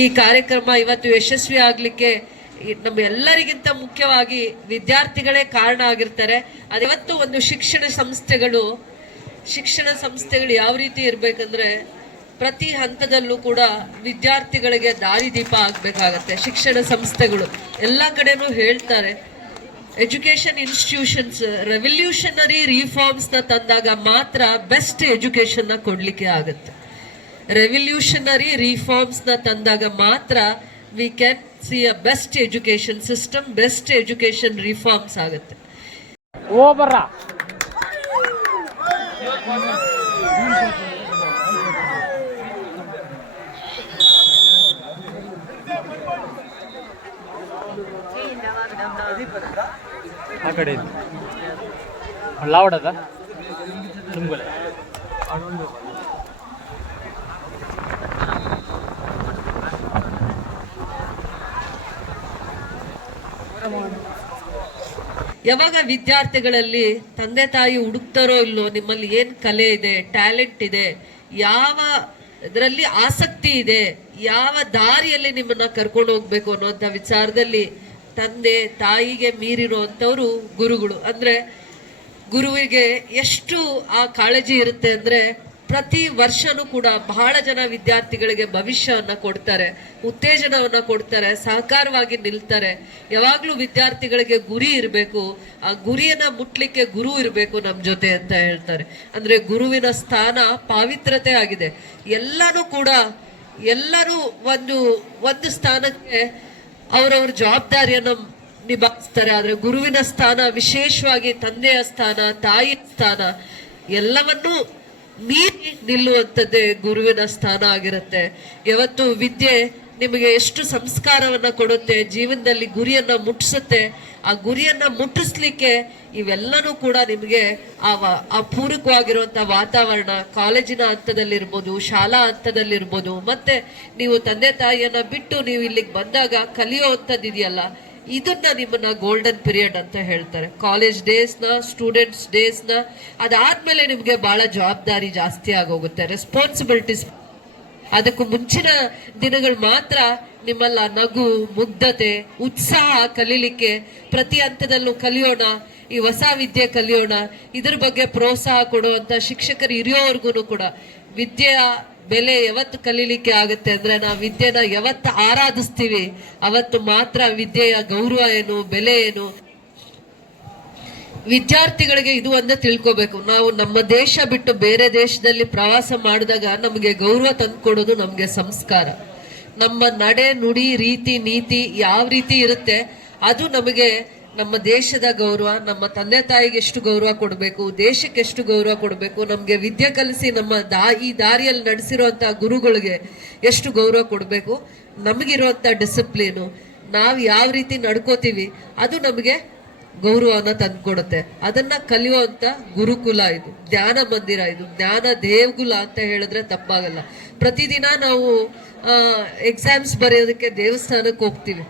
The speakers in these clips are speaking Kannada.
ಈ ಕಾರ್ಯಕ್ರಮ ಇವತ್ತು ಯಶಸ್ವಿ ಆಗ್ಲಿಕ್ಕೆ ನಮ್ಮ ಎಲ್ಲರಿಗಿಂತ ಮುಖ್ಯವಾಗಿ ವಿದ್ಯಾರ್ಥಿಗಳೇ ಕಾರಣ ಆಗಿರ್ತಾರೆ. ಅದಿವತ್ತು ಒಂದು ಶಿಕ್ಷಣ ಸಂಸ್ಥೆಗಳು ಶಿಕ್ಷಣ ಸಂಸ್ಥೆಗಳು ಯಾವ ರೀತಿ ಇರಬೇಕಂದ್ರೆ ಪ್ರತಿ ಹಂತದಲ್ಲೂ ಕೂಡ ವಿದ್ಯಾರ್ಥಿಗಳಿಗೆ ದಾರಿದೀಪ ಆಗಬೇಕಾಗತ್ತೆ ಶಿಕ್ಷಣ ಸಂಸ್ಥೆಗಳು ಎಲ್ಲ ಕಡೆನೂ ಹೇಳ್ತಾರೆ. ಎಜುಕೇಷನ್ ಇನ್ಸ್ಟಿಟ್ಯೂಷನ್ಸ್ ರೆವಲ್ಯೂಷನರಿ ರಿಫಾರ್ಮ್ಸ್ನ ತಂದಾಗ ಮಾತ್ರ ಬೆಸ್ಟ್ ಎಜುಕೇಷನ್ನ ಕೊಡಲಿಕ್ಕೆ ಆಗುತ್ತೆ. ರೆವಲ್ಯೂಷನರಿ ರಿಫಾರ್ಮ್ಸ್ನ ತಂದಾಗ ಮಾತ್ರ we can see a best education system best education reforms ಆಗುತ್ತೆ. ಆ ಕಡೆ ಲಾವಡದ ತುಂಬಲೆ ಯಾವಾಗ ವಿದ್ಯಾರ್ಥಿಗಳಲ್ಲಿ ತಂದೆ ತಾಯಿ ಹುಡುಕ್ತಾರೋ ಇಲ್ಲೋ ನಿಮ್ಮಲ್ಲಿ ಏನ್ ಕಲೆ ಇದೆ, ಟ್ಯಾಲೆಂಟ್ ಇದೆ, ಯಾವ ಇದರಲ್ಲಿ ಆಸಕ್ತಿ ಇದೆ, ಯಾವ ದಾರಿಯಲ್ಲಿ ನಿಮ್ಮನ್ನ ಕರ್ಕೊಂಡು ಹೋಗ್ಬೇಕು ಅನ್ನೋಂತ ವಿಚಾರದಲ್ಲಿ ತಂದೆ ತಾಯಿಗೆ ಮೀರಿರುವಂಥವ್ರು ಗುರುಗಳು. ಅಂದ್ರೆ ಗುರುವಿಗೆ ಎಷ್ಟು ಆ ಕಾಳಜಿ ಇರುತ್ತೆ ಅಂದ್ರೆ ಪ್ರತಿ ವರ್ಷನೂ ಕೂಡ ಬಹಳ ಜನ ವಿದ್ಯಾರ್ಥಿಗಳಿಗೆ ಭವಿಷ್ಯವನ್ನ ಕೊಡ್ತಾರೆ, ಉತ್ತೇಜನವನ್ನ ಕೊಡ್ತಾರೆ, ಸಹಕಾರವಾಗಿ ನಿಲ್ತಾರೆ. ಯಾವಾಗ್ಲೂ ವಿದ್ಯಾರ್ಥಿಗಳಿಗೆ ಗುರಿ ಇರಬೇಕು, ಆ ಗುರಿಯನ್ನ ಮುಟ್ಲಿಕ್ಕೆ ಗುರು ಇರಬೇಕು ನಮ್ಮ ಜೊತೆ ಅಂತ ಹೇಳ್ತಾರೆ. ಅಂದ್ರೆ ಗುರುವಿನ ಸ್ಥಾನ ಪಾವಿತ್ರತೆ ಆಗಿದೆ. ಎಲ್ಲಾನು ಕೂಡ, ಎಲ್ಲರೂ ಒಂದು ಒಂದು ಸ್ಥಾನಕ್ಕೆ ಅವರವ್ರ ಜವಾಬ್ದಾರಿಯನ್ನು ನಿಭಾಯಿಸ್ತಾರೆ. ಆದರೆ ಗುರುವಿನ ಸ್ಥಾನ ವಿಶೇಷವಾಗಿ ತಂದೆಯ ಸ್ಥಾನ, ತಾಯಿಯ ಸ್ಥಾನ, ಎಲ್ಲವನ್ನೂ ಮೀರಿ ನಿಲ್ಲುವಂಥದ್ದೇ ಗುರುವಿನ ಸ್ಥಾನ ಆಗಿರುತ್ತೆ. ಯಾವತ್ತು ವಿದ್ಯೆ ನಿಮಗೆ ಎಷ್ಟು ಸಂಸ್ಕಾರವನ್ನು ಕೊಡುತ್ತೆ, ಜೀವನದಲ್ಲಿ ಗುರಿಯನ್ನ ಮುಟ್ಟಿಸುತ್ತೆ ಆ ಗುರಿಯನ್ನ ಮುಟ್ಟಿಸ್ಲಿಕ್ಕೆ ಇವೆಲ್ಲನೂ ಕೂಡ ನಿಮಗೆ ಆ ಆ ಪೂರಕವಾಗಿರುವಂಥ ವಾತಾವರಣ, ಕಾಲೇಜಿನ ಹಂತದಲ್ಲಿರ್ಬೋದು, ಶಾಲಾ ಹಂತದಲ್ಲಿರ್ಬೋದು, ಮತ್ತೆ ನೀವು ತಂದೆ ತಾಯಿಯನ್ನ ಬಿಟ್ಟು ನೀವು ಇಲ್ಲಿಗೆ ಬಂದಾಗ ಕಲಿಯುವಂಥದ್ದು ಇದೆಯಲ್ಲ ಇದನ್ನ ನಿಮ್ಮನ್ನ ಗೋಲ್ಡನ್ ಪೀರಿಯಡ್ ಅಂತ ಹೇಳ್ತಾರೆ. ಕಾಲೇಜ್ ಡೇಸ್ನ ಸ್ಟೂಡೆಂಟ್ಸ್ ಡೇಸ್ನ ಅದಾದ್ಮೇಲೆ ನಿಮಗೆ ಬಹಳ ಜವಾಬ್ದಾರಿ ಜಾಸ್ತಿ ಆಗೋಗುತ್ತೆ. ರೆಸ್ಪಾನ್ಸಿಬಿಲಿಟೀಸ್ ಅದಕ್ಕೂ ಮುಂಚಿನ ದಿನಗಳು ಮಾತ್ರ ನಿಮ್ಮಲ್ಲ ನಗು, ಮುಗ್ಧತೆ, ಉತ್ಸಾಹ ಕಲೀಲಿಕ್ಕೆ ಪ್ರತಿ ಹಂತದಲ್ಲೂ ಕಲಿಯೋಣ, ಈ ಹೊಸ ವಿದ್ಯೆ ಕಲಿಯೋಣ, ಇದ್ರ ಬಗ್ಗೆ ಪ್ರೋತ್ಸಾಹ ಕೊಡುವಂತ ಶಿಕ್ಷಕರು ಇರೋವರೆಗೂ ಕೂಡ ವಿದ್ಯೆಯ ಬೆಲೆ ಯಾವತ್ತು ಕಲೀಲಿಕ್ಕೆ ಆಗುತ್ತೆ ಅಂದ್ರೆ ನಾವು ವಿದ್ಯೆನ ಯಾವತ್ತು ಆರಾಧಿಸ್ತೀವಿ, ಅವತ್ತು ಮಾತ್ರ ವಿದ್ಯೆಯ ಗೌರವ ಏನು, ಬೆಲೆ ಏನು? ವಿದ್ಯಾರ್ಥಿಗಳಿಗೆ ಇದು ಒಂದೇ ತಿಳ್ಕೊಬೇಕು. ನಾವು ನಮ್ಮ ದೇಶ ಬಿಟ್ಟು ಬೇರೆ ದೇಶದಲ್ಲಿ ಪ್ರವಾಸ ಮಾಡಿದಾಗ ನಮಗೆ ಗೌರವ ತಂದುಕೊಡೋದು ನಮಗೆ ಸಂಸ್ಕಾರ. ನಮ್ಮ ನಡೆ, ನುಡಿ, ರೀತಿ, ನೀತಿ ಯಾವ ರೀತಿ ಇರುತ್ತೆ, ಅದು ನಮಗೆ ನಮ್ಮ ದೇಶದ ಗೌರವ, ನಮ್ಮ ತಂದೆ ತಾಯಿಗೆ ಎಷ್ಟು ಗೌರವ ಕೊಡಬೇಕು, ದೇಶಕ್ಕೆ ಎಷ್ಟು ಗೌರವ ಕೊಡಬೇಕು, ನಮಗೆ ವಿದ್ಯೆ ಕಲಿಸಿ ನಮ್ಮ ದಾ, ಈ ದಾರಿಯಲ್ಲಿ ನಡೆಸಿರುವಂಥ ಗುರುಗಳಿಗೆ ಎಷ್ಟು ಗೌರವ ಕೊಡಬೇಕು ನಮಗಿರುವಂಥ ಡಿಸಿಪ್ಲೀನು ನಾವು ಯಾವ ರೀತಿ ನಡ್ಕೋತೀವಿ, ಅದು ನಮಗೆ ಗೌರವನ ತಂದ್ಕೊಡುತ್ತೆ. ಅದನ್ನ ಕಲಿಯುವಂತ ಗುರುಕುಲ ಇದು, ಜ್ಞಾನ ಮಂದಿರ ಇದು, ಜ್ಞಾನ ದೇವ್ಗುಲ ಅಂತ ಹೇಳಿದ್ರೆ ತಪ್ಪಾಗಲ್ಲ. ಪ್ರತಿದಿನ ನಾವು ಎಕ್ಸಾಮ್ಸ್ ಬರೆಯೋದಕ್ಕೆ ದೇವಸ್ಥಾನಕ್ಕೆ ಹೋಗ್ತೀವಿ.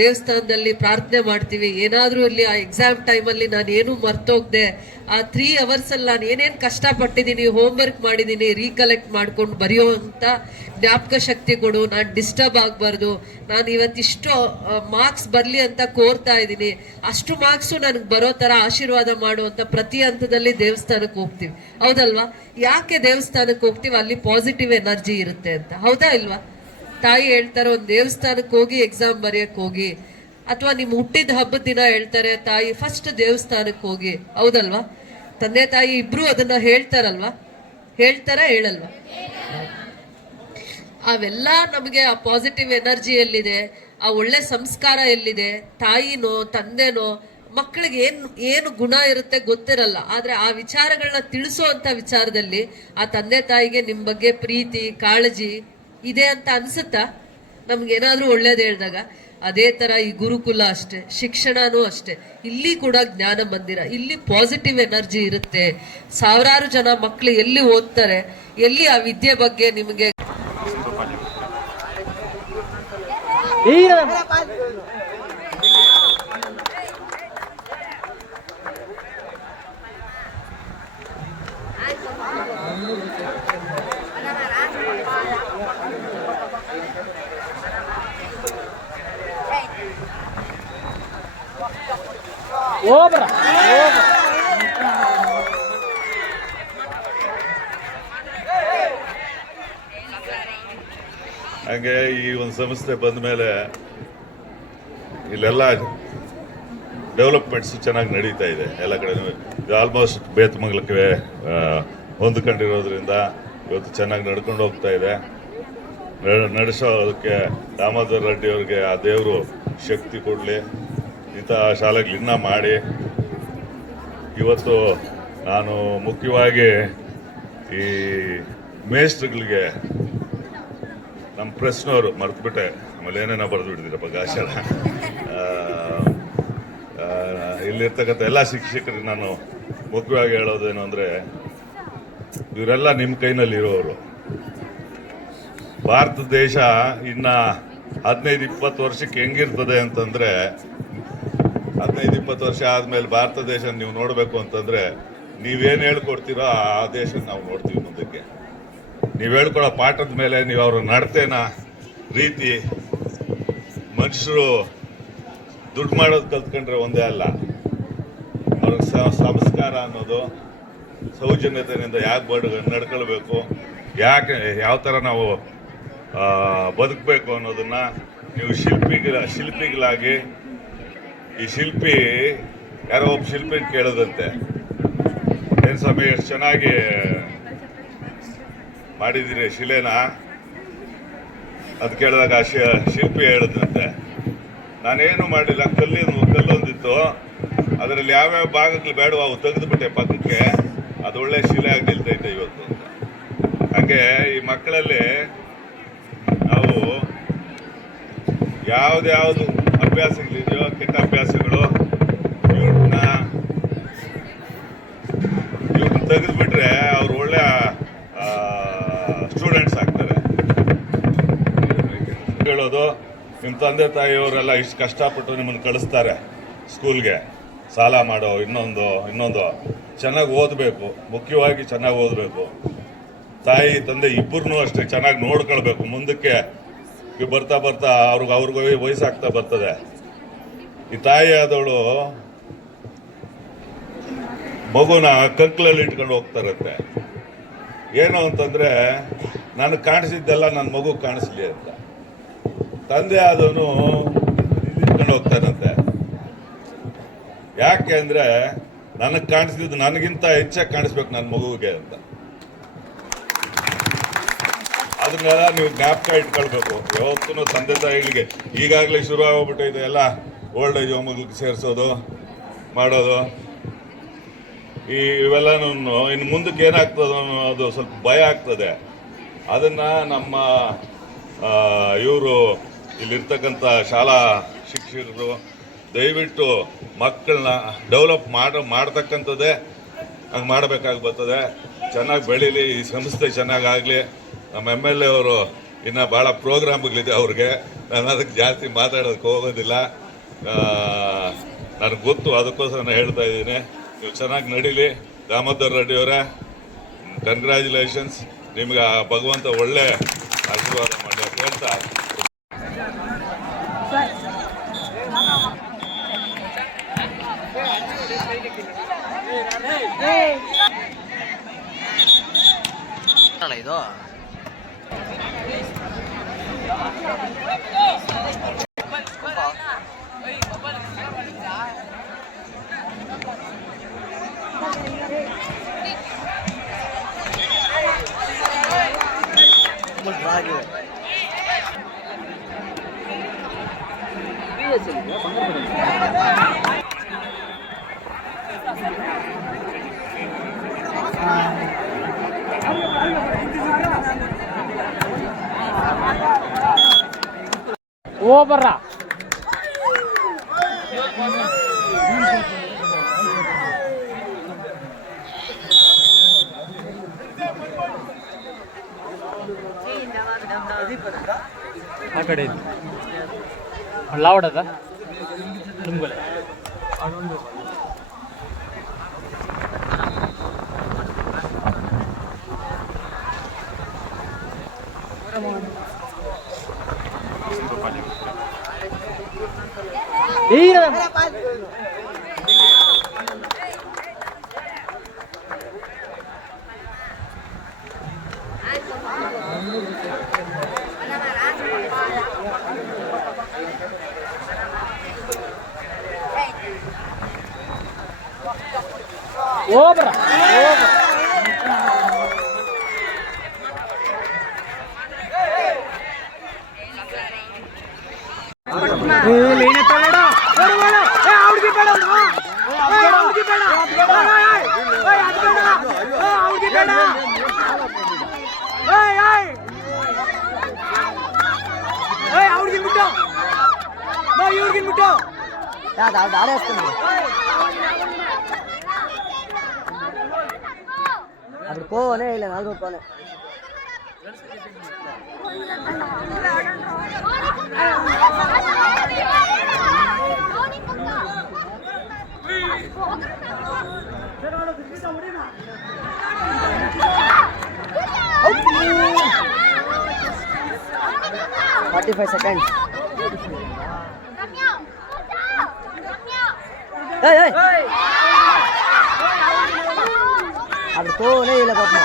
ದೇವಸ್ಥಾನದಲ್ಲಿ ಪ್ರಾರ್ಥನೆ ಮಾಡ್ತೀವಿ. ಏನಾದರೂ ಇಲ್ಲಿ ಆ ಎಕ್ಸಾಮ್ ಟೈಮಲ್ಲಿ ನಾನು ಏನು ಮರ್ತೋಗ್ದೆ, ಆ ತ್ರೀ ಅವರ್ಸಲ್ಲಿ ನಾನು ಏನೇನು ಕಷ್ಟಪಟ್ಟಿದ್ದೀನಿ ಹೋಮ್ವರ್ಕ್ ಮಾಡಿದ್ದೀನಿ ರೀಕಲೆಕ್ಟ್ ಮಾಡ್ಕೊಂಡು ಬರೆಯುವಂಥ ಜ್ಞಾಪಕ ಶಕ್ತಿ ಕೊಡು. ನಾನು ಡಿಸ್ಟರ್ಬ್ ಆಗಬಾರ್ದು. ನಾನು ಇವತ್ತಿಷ್ಟು ಮಾರ್ಕ್ಸ್ ಬರಲಿ ಅಂತ ಕೋರ್ತಾ ಇದ್ದೀನಿ. ಅಷ್ಟು ಮಾರ್ಕ್ಸು ನನಗೆ ಬರೋ ಥರ ಆಶೀರ್ವಾದ ಮಾಡುವಂಥ ಪ್ರತಿ ಹಂತದಲ್ಲಿ ದೇವಸ್ಥಾನಕ್ಕೆ ಹೋಗ್ತೀವಿ. ಹೌದಲ್ವಾ? ಯಾಕೆ ದೇವಸ್ಥಾನಕ್ಕೆ ಹೋಗ್ತೀವಿ? ಅಲ್ಲಿ ಪಾಸಿಟಿವ್ ಎನರ್ಜಿ ಇರುತ್ತೆ ಅಂತ. ಹೌದಾ ಇಲ್ವಾ? ತಾಯಿ ಹೇಳ್ತಾರೆ, ಒಂದು ದೇವಸ್ಥಾನಕ್ಕೆ ಹೋಗಿ ಎಕ್ಸಾಮ್ ಬರೆಯಕ್ಕೆ ಹೋಗಿ, ಅಥವಾ ನಿಮ್ಮ ಹುಟ್ಟಿದ ಹಬ್ಬದ ದಿನ ಹೇಳ್ತಾರೆ, ತಾಯಿ ಫಸ್ಟ್ ದೇವಸ್ಥಾನಕ್ಕೆ ಹೋಗಿ. ಹೌದಲ್ವಾ? ತಂದೆ ತಾಯಿ ಇಬ್ರು ಅದನ್ನ ಹೇಳ್ತಾರಲ್ವಾ? ಹೇಳ್ತಾರ ಹೇಳಲ್ವಾ? ಅವೆಲ್ಲ ನಮಗೆ ಆ ಪಾಸಿಟಿವ್ ಎನರ್ಜಿ ಎಲ್ಲಿದೆ? ಆ ಒಳ್ಳೆ ಸಂಸ್ಕಾರ ಎಲ್ಲಿದೆ? ತಾಯಿನೋ, ತಂದೆನೋ ಮಕ್ಕಳಿಗೆ ಏನು ಏನು ಗುಣ ಇರುತ್ತೆ ಗೊತ್ತಿರಲ್ಲ. ಆದ್ರೆ ಆ ವಿಚಾರಗಳನ್ನ ತಿಳಿಸುವಂತ ವಿಚಾರದಲ್ಲಿ ಆ ತಂದೆ ತಾಯಿಗೆ ನಿಮ್ಮ ಬಗ್ಗೆ ಪ್ರೀತಿ, ಕಾಳಜಿ ಇದೆ ಅಂತ ಅನ್ಸುತ್ತಾ? ನಮ್ಗೇನಾದ್ರೂ ಒಳ್ಳೇದು ಹೇಳಿದಾಗ, ಅದೇ ತರ ಈ ಗುರುಕುಲ ಅಷ್ಟೇ, ಶಿಕ್ಷಣನೂ ಅಷ್ಟೇ. ಇಲ್ಲಿ ಕೂಡ ಜ್ಞಾನ ಮಂದಿರ, ಇಲ್ಲಿ ಪಾಸಿಟಿವ್ ಎನರ್ಜಿ ಇರುತ್ತೆ. ಸಾವಿರಾರು ಜನ ಮಕ್ಕಳು ಎಲ್ಲಿ ಓದ್ತಾರೆ, ಎಲ್ಲಿ ಆ ವಿದ್ಯೆ ಬಗ್ಗೆ ನಿಮಗೆ ಓ ಹಾಗೆ ಈ ಒಂದು ಸಂಸ್ಥೆ ಬಂದ ಮೇಲೆ ಇಲ್ಲೆಲ್ಲ ಡೆವಲಪ್ಮೆಂಟ್ಸ್ ಚೆನ್ನಾಗಿ ನಡೀತಾ ಇದೆ ಎಲ್ಲ ಕಡೆ. ಆಲ್ಮೋಸ್ಟ್ ಬೇತಮಂಗಲಕ್ಕೆ ಹೊಂದ್ಕೊಂಡಿರೋದ್ರಿಂದ ಇವತ್ತು ಚೆನ್ನಾಗಿ ನಡ್ಕೊಂಡು ಹೋಗ್ತಾ ಇದೆ. ನಡ್- ನಡೆಸೋದಕ್ಕೆ ದಾಮೋದರ್ ರೆಡ್ಡಿ ಅವ್ರಿಗೆ ಆ ದೇವರು ಶಕ್ತಿ ಕೊಡಲಿ. ಇಂಥ ಶಾಲೆಗಳು ಇನ್ನೂ ಮಾಡಿ ಇವತ್ತು ನಾನು ಮುಖ್ಯವಾಗಿ ಈ ಮೇಸ್ಟ್ರುಗಳಿಗೆ ನಮ್ಮ ಪ್ರೆಸ್ನವರು ಮರ್ತುಬಿಟ್ಟೆ. ಆಮೇಲೆ ಏನೇನೋ ಬರೆದು ಬಿಡ್ತೀರಪ್ಪ ಗಾಶಾಲ. ಇಲ್ಲಿರ್ತಕ್ಕಂಥ ಎಲ್ಲ ಶಿಕ್ಷಕರಿಗೆ ನಾನು ಮುಖ್ಯವಾಗಿ ಹೇಳೋದೇನು ಅಂದರೆ, ಇವರೆಲ್ಲ ನಿಮ್ಮ ಕೈನಲ್ಲಿ ಇರೋರು ಭಾರತ ದೇಶ ಇನ್ನು ಹದಿನೈದು, ಇಪ್ಪತ್ತು ವರ್ಷಕ್ಕೆ ಹೆಂಗಿರ್ತದೆ ಅಂತಂದ್ರೆ ಹದಿನೈದು, ಇಪ್ಪತ್ತು ವರ್ಷ ಆದ್ಮೇಲೆ ಭಾರತ ದೇಶ ನೀವು ನೋಡಬೇಕು ಅಂತಂದ್ರೆ ನೀವೇನು ಹೇಳ್ಕೊಡ್ತೀರೋ ಆ ದೇಶ ನಾವು ನೋಡ್ತೀವಿ ಮುಂದಕ್ಕೆ. ನೀವು ಹೇಳ್ಕೊಡೋ ಪಾಠದ ಮೇಲೆ ನೀವು ಅವ್ರ ನಡತೆನ, ರೀತಿ ಮನುಷ್ಯರು ದುಡ್ಡು ಮಾಡೋದು ಕಲ್ತ್ಕೊಂಡ್ರೆ ಒಂದೇ ಅಲ್ಲ. ಅವ್ರ ಸಂಸ್ಕಾರ ಅನ್ನೋದು, ಸೌಜನ್ಯತೆಯಿಂದ ಯಾಕೆ ಬಡ, ನಡ್ಕೊಳ್ಬೇಕು, ಯಾಕೆ, ಯಾವ ಥರ ನಾವು ಬದುಕಬೇಕು ಅನ್ನೋದನ್ನು ನೀವು ಶಿಲ್ಪಿಗಳ, ಶಿಲ್ಪಿಗಳಾಗಿ ಈ ಶಿಲ್ಪಿ ಯಾರೋ ಒಬ್ಬ ಶಿಲ್ಪಿ ಕೇಳೋದಂತೆ. ಏನು ಸ್ವಾಮಿ, ಎಷ್ಟು ಚೆನ್ನಾಗಿ ಮಾಡಿದ್ದೀರಿ ಶಿಲೆನ? ಅದು ಕೇಳಿದಾಗ ಆ ಶಿಲ್ಪಿ ಹೇಳಿದಂತೆ. ನಾನೇನು ಮಾಡಿಲ್ಲ ಕಲ್ಲಿನ ಕಲ್ಲೊಂದಿತ್ತು ಅದರಲ್ಲಿ ಯಾವ್ಯಾವ ಭಾಗಗಳು ಬೇಡವ ಅವು ತೆಗೆದುಬಿಟ್ಟೆ ಪಕ್ಕಕ್ಕೆ. ಅದು ಒಳ್ಳೆ ಶಿಲೆ ಆಗಿ ಇವತ್ತು ಅಂತ. ಹಾಗೆ ಈ ಮಕ್ಕಳಲ್ಲಿ ನಾವು ಯಾವ್ದ್ಯಾವ್ದು ಅಭ್ಯಾಸಗಳಿದೆಯೋ ಕೆಟ್ಟ ಅಭ್ಯಾಸಗಳು ಇವ್ರನ್ನ ತೆಗೆದುಬಿಟ್ರೆ ಅವ್ರು ಒಳ್ಳೆ ಸ್ಟೂಡೆಂಟ್ಸ್ ಆಗ್ತಾರೆ. ಹೇಳೋದು ನಿಮ್ಮ ತಂದೆ ತಾಯಿಯವರೆಲ್ಲ ಇಷ್ಟು ಕಷ್ಟಪಟ್ಟು ನಿಮ್ಮನ್ನು ಕಳಿಸ್ತಾರೆ ಸ್ಕೂಲ್ಗೆ. ಸಾಲ ಮಾಡೋ, ಇನ್ನೊಂದು ಇನ್ನೊಂದು. ಚೆನ್ನಾಗಿ ಓದಬೇಕು, ಮುಖ್ಯವಾಗಿ ಚೆನ್ನಾಗಿ ಓದಬೇಕು. ತಾಯಿ, ತಂದೆ ಇಬ್ಬರನ್ನೂ ಅಷ್ಟೇ ಚೆನ್ನಾಗಿ ನೋಡ್ಕೊಳ್ಬೇಕು, ಮುಂದಕ್ಕೆ ಈ ಬರ್ತಾ ಬರ್ತಾ ಅವ್ರಿಗೆ ಅವ್ರಿಗೆ ವಯಸ್ಸಾಗ್ತಾ ಬರ್ತದೆ. ಈ ತಾಯಿ ಆದವಳು ಮಗುನ ಕಂಕ್ಲಲ್ಲಿ ಇಟ್ಕೊಂಡು ಹೋಗ್ತಾರಂತೆ. ಏನು ಅಂತಂದ್ರೆ ನನಗೆ ಕಾಣಿಸಿದ್ದೆಲ್ಲ ನನ್ನ ಮಗು ಕಾಣಿಸ್ಲಿ ಅಂತ. ತಂದೆ ಆದವನು ಇಟ್ಕೊಂಡು ಹೋಗ್ತಾನಂತೆ ಯಾಕೆ ಅಂದ್ರೆ, ನನಗೆ ಕಾಣಿಸಿದ್ದು ನನಗಿಂತ ಹೆಚ್ಚಾಗಿ ಕಾಣಿಸ್ಬೇಕು ನನ್ನ ಮಗುವಿಗೆ ಅಂತ. ಅದನ್ನೆಲ್ಲ ನೀವು ಜ್ಞಾಪಕ ಇಟ್ಕೊಳ್ಬೇಕು. ಯಾವತ್ತೂ ತಂದೆ ತಾಯಿಗಳಿಗೆ ಈಗಾಗಲೇ ಶುರು ಆಗೋಗ್ಬಿಟ್ಟಿದೆ ಎಲ್ಲ ಓಲ್ಡ್ ಏಜ್ ಹೋಮ್ಗಳಿಗೆ ಸೇರಿಸೋದು, ಮಾಡೋದು. ಈ ಇವೆಲ್ಲನೂ ಇನ್ನು ಮುಂದಕ್ಕೆ ಏನಾಗ್ತದೋ ಅನ್ನೋದು ಸ್ವಲ್ಪ ಭಯ ಆಗ್ತದೆ. ಅದನ್ನು ನಮ್ಮ ಇವರು ಇಲ್ಲಿರ್ತಕ್ಕಂಥ ಶಾಲಾ ಶಿಕ್ಷಕರು ದಯವಿಟ್ಟು ಮಕ್ಕಳನ್ನ ಡೆವಲಪ್ ಮಾಡ, ಮಾಡ್ತಕ್ಕಂಥದ್ದೇ ಹಂಗೆ ಮಾಡಬೇಕಾಗಿ ಬರ್ತದೆ. ಚೆನ್ನಾಗಿ ಬೆಳೀಲಿ, ಈ ಸಂಸ್ಥೆ ಚೆನ್ನಾಗಾಗಲಿ. ನಮ್ಮ ಎಂ ಎಲ್ ಎ ಅವರು ಇನ್ನು ಭಾಳ ಪ್ರೋಗ್ರಾಮ್ಗಳಿದೆ ಅವ್ರಿಗೆ. ನಾನು ಅದಕ್ಕೆ ಜಾಸ್ತಿ ಮಾತಾಡೋದಕ್ಕೆ ಹೋಗೋದಿಲ್ಲ. ನನಗೆ ಗೊತ್ತು, ಅದಕ್ಕೋಸ್ಕರ ನಾನು ಹೇಳ್ತಾ ಇದ್ದೀನಿ. ನೀವು ಚೆನ್ನಾಗಿ ನಡೀಲಿ. ದಾಮೋದರ್ ರೆಡ್ಡಿ ಅವರೇ ಕಂಗ್ರ್ಯಾಚುಲೇಷನ್ಸ್ ನಿಮ್ಗೆ ಆ ಭಗವಂತ ಒಳ್ಳೆ ಆಶೀರ್ವಾದ ಮಾಡಿ ஓவரா ಆ ಕಡೆ ಇದೆ ಲಾವಡದ ನಿಮ್ಗೊಲೆ ಈ అప్పుడు కోవనే ఇలా నాలుగు 45 seconds. Hey, hey. Ada tuh nih lepas nih.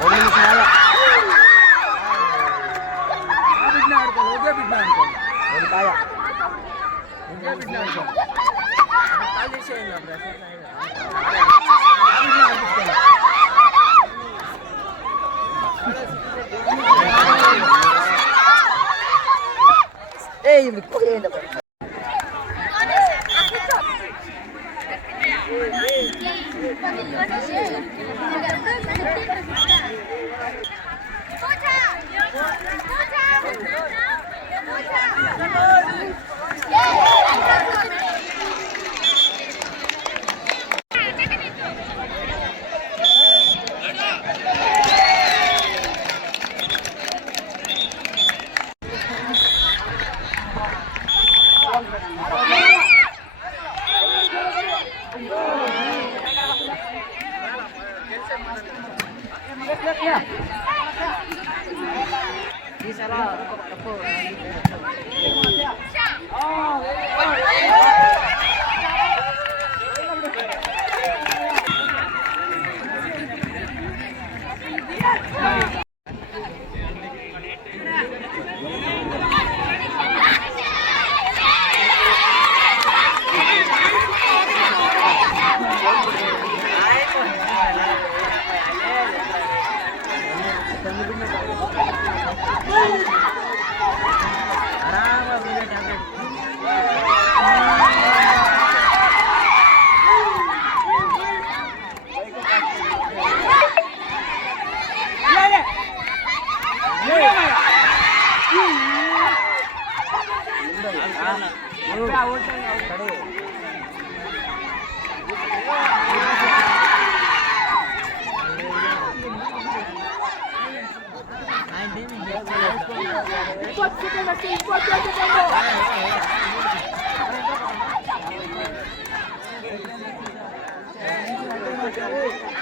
Oh ini salah. Kaya. Kali siya na, brasa. Kali siya na, brasa. এই Good job! Pode ser bem assim, pode ser bem